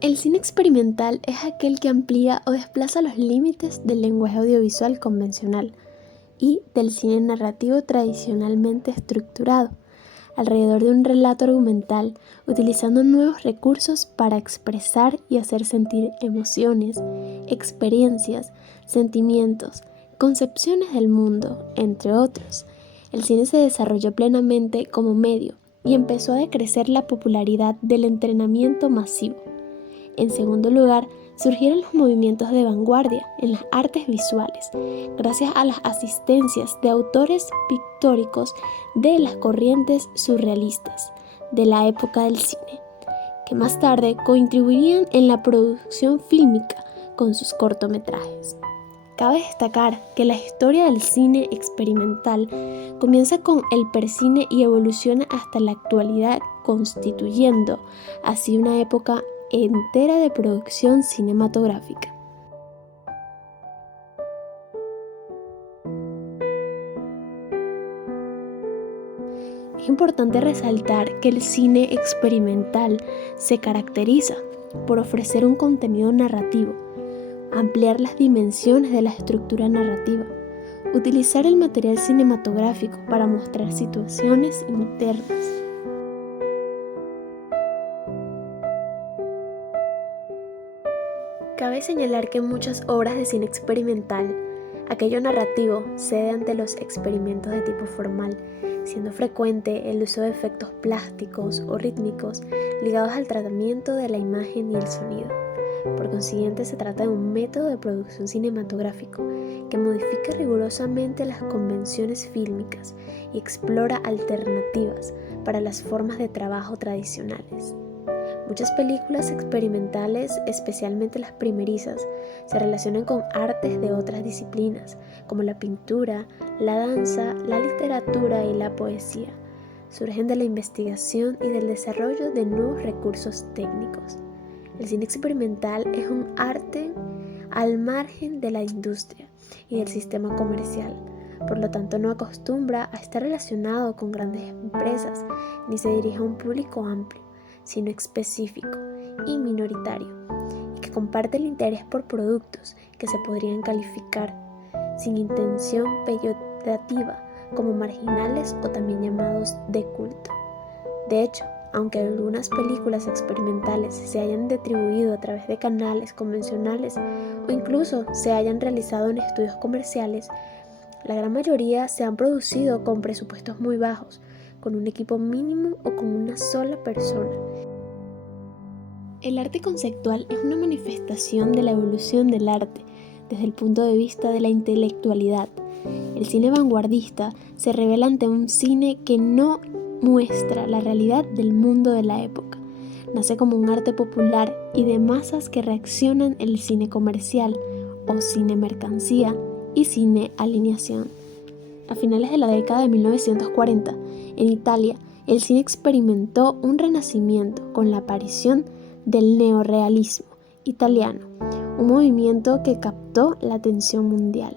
El cine experimental es aquel que amplía o desplaza los límites del lenguaje audiovisual convencional y del cine narrativo tradicionalmente estructurado, alrededor de un relato argumental, utilizando nuevos recursos para expresar y hacer sentir emociones, experiencias, sentimientos, concepciones del mundo, entre otros. El cine se desarrolló plenamente como medio y empezó a decrecer la popularidad del entretenimiento masivo. En segundo lugar, surgieron los movimientos de vanguardia en las artes visuales, gracias a las asistencias de autores pictóricos de las corrientes surrealistas de la época del cine, que más tarde contribuirían en la producción fílmica con sus cortometrajes. Cabe destacar que la historia del cine experimental comienza con el percine y evoluciona hasta la actualidad, constituyendo así una época entera de producción cinematográfica. Es importante resaltar que el cine experimental se caracteriza por ofrecer un contenido narrativo, ampliar las dimensiones de la estructura narrativa, utilizar el material cinematográfico para mostrar situaciones internas. Cabe señalar que en muchas obras de cine experimental, aquello narrativo cede ante los experimentos de tipo formal, siendo frecuente el uso de efectos plásticos o rítmicos ligados al tratamiento de la imagen y el sonido. Por consiguiente, se trata de un método de producción cinematográfico que modifica rigurosamente las convenciones fílmicas y explora alternativas para las formas de trabajo tradicionales. Muchas películas experimentales, especialmente las primerizas, se relacionan con artes de otras disciplinas, como la pintura, la danza, la literatura y la poesía. Surgen de la investigación y del desarrollo de nuevos recursos técnicos. El cine experimental es un arte al margen de la industria y del sistema comercial. Por lo tanto, no acostumbra a estar relacionado con grandes empresas, ni se dirige a un público amplio, sino específico y minoritario, y que comparte el interés por productos que se podrían calificar, sin intención peyorativa, como marginales o también llamados de culto. De hecho, aunque algunas películas experimentales se hayan distribuido a través de canales convencionales o incluso se hayan realizado en estudios comerciales, la gran mayoría se han producido con presupuestos muy bajos, con un equipo mínimo o con una sola persona. El arte conceptual es una manifestación de la evolución del arte desde el punto de vista de la intelectualidad. El cine vanguardista se revela ante un cine que no muestra la realidad del mundo de la época. Nace como un arte popular y de masas que reaccionan el cine comercial o cine mercancía y cine alineación. A finales de la década de 1940, en Italia, el cine experimentó un renacimiento con la aparición del neorrealismo italiano, un movimiento que captó la atención mundial.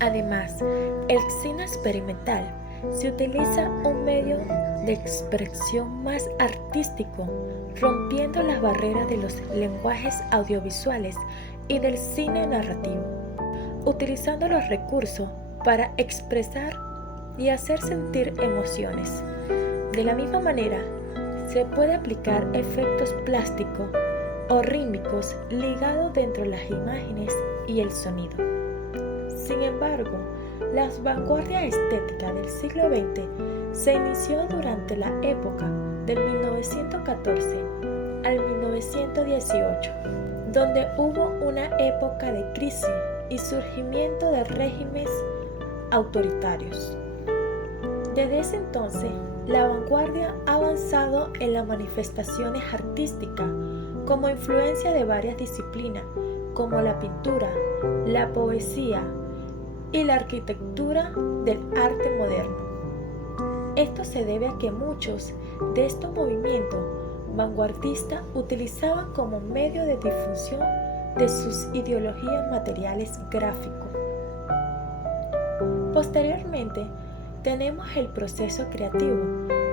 Además, el cine experimental se utiliza un medio de expresión más artístico, rompiendo las barreras de los lenguajes audiovisuales y del cine narrativo, utilizando los recursos para expresar y hacer sentir emociones. De la misma manera, se puede aplicar efectos plásticos o rítmicos ligados dentro de las imágenes y el sonido. Sin embargo, la vanguardia estética del siglo XX se inició durante la época del 1914 al 1918, donde hubo una época de crisis y surgimiento de regímenes autoritarios. Desde ese entonces, la vanguardia ha avanzado en las manifestaciones artísticas como influencia de varias disciplinas, como la pintura, la poesía y la arquitectura del arte moderno. Esto se debe a que muchos de estos movimientos vanguardistas utilizaban como medio de difusión de sus ideologías materiales gráficos. Posteriormente, tenemos el proceso creativo,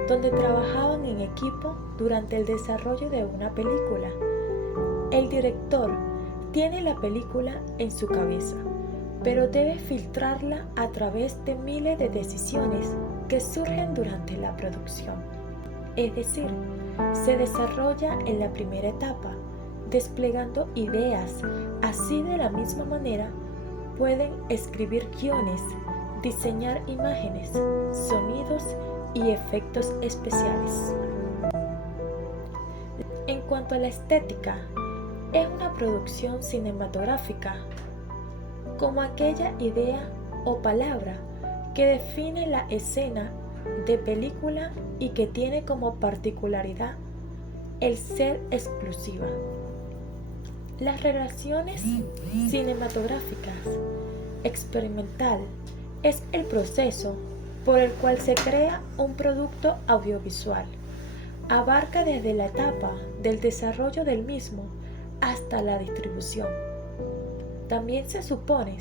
donde trabajaban en equipo durante el desarrollo de una película. El director tiene la película en su cabeza, pero debe filtrarla a través de miles de decisiones que surgen durante la producción. Es decir, se desarrolla en la primera etapa, desplegando ideas. Así, de la misma manera, pueden escribir guiones, diseñar imágenes, sonidos y efectos especiales. En cuanto a la estética, es una producción cinematográfica como aquella idea o palabra que define la escena de película y que tiene como particularidad el ser exclusiva. Las relaciones cinematográficas experimental es el proceso por el cual se crea un producto audiovisual. Abarca desde la etapa del desarrollo del mismo hasta la distribución. También se supone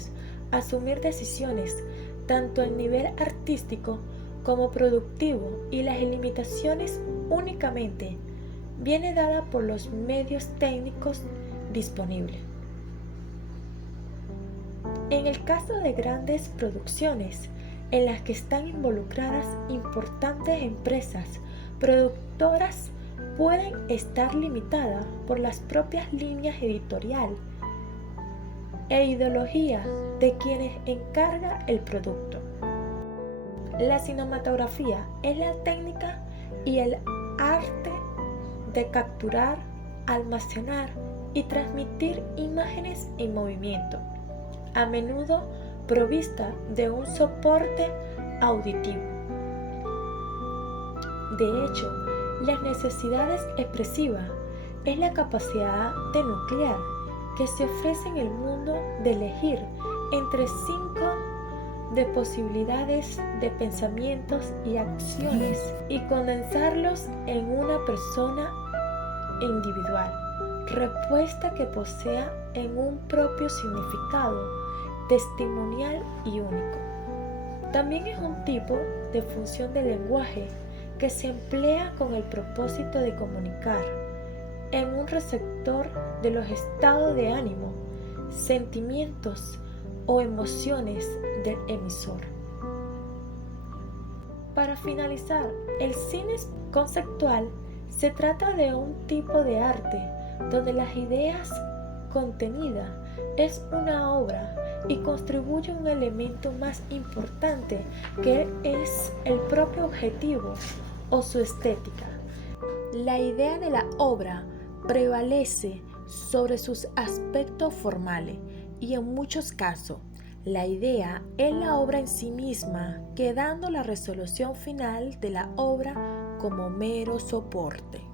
asumir decisiones tanto a nivel artístico como productivo, y las limitaciones únicamente viene dada por los medios técnicos disponibles. En el caso de grandes producciones en las que están involucradas importantes empresas productoras, pueden estar limitadas por las propias líneas editorial e ideología de quienes encarga el producto. La cinematografía es la técnica y el arte de capturar, almacenar y transmitir imágenes en movimiento, a menudo provista de un soporte auditivo. De hecho, las necesidades expresivas es la capacidad de nuclear que se ofrece en el mundo de elegir entre 5 de posibilidades de pensamientos y acciones y condensarlos en una persona individual, respuesta que posea en un propio significado testimonial y único. También es un tipo de función del lenguaje que se emplea con el propósito de comunicar en un receptor de los estados de ánimo, sentimientos o emociones del emisor. Para finalizar, el cine conceptual se trata de un tipo de arte donde las ideas contenidas es una obra y contribuye un elemento más importante que es el propio objetivo o su estética. La idea de la obra prevalece sobre sus aspectos formales y en muchos casos la idea es la obra en sí misma, quedando la resolución final de la obra como mero soporte.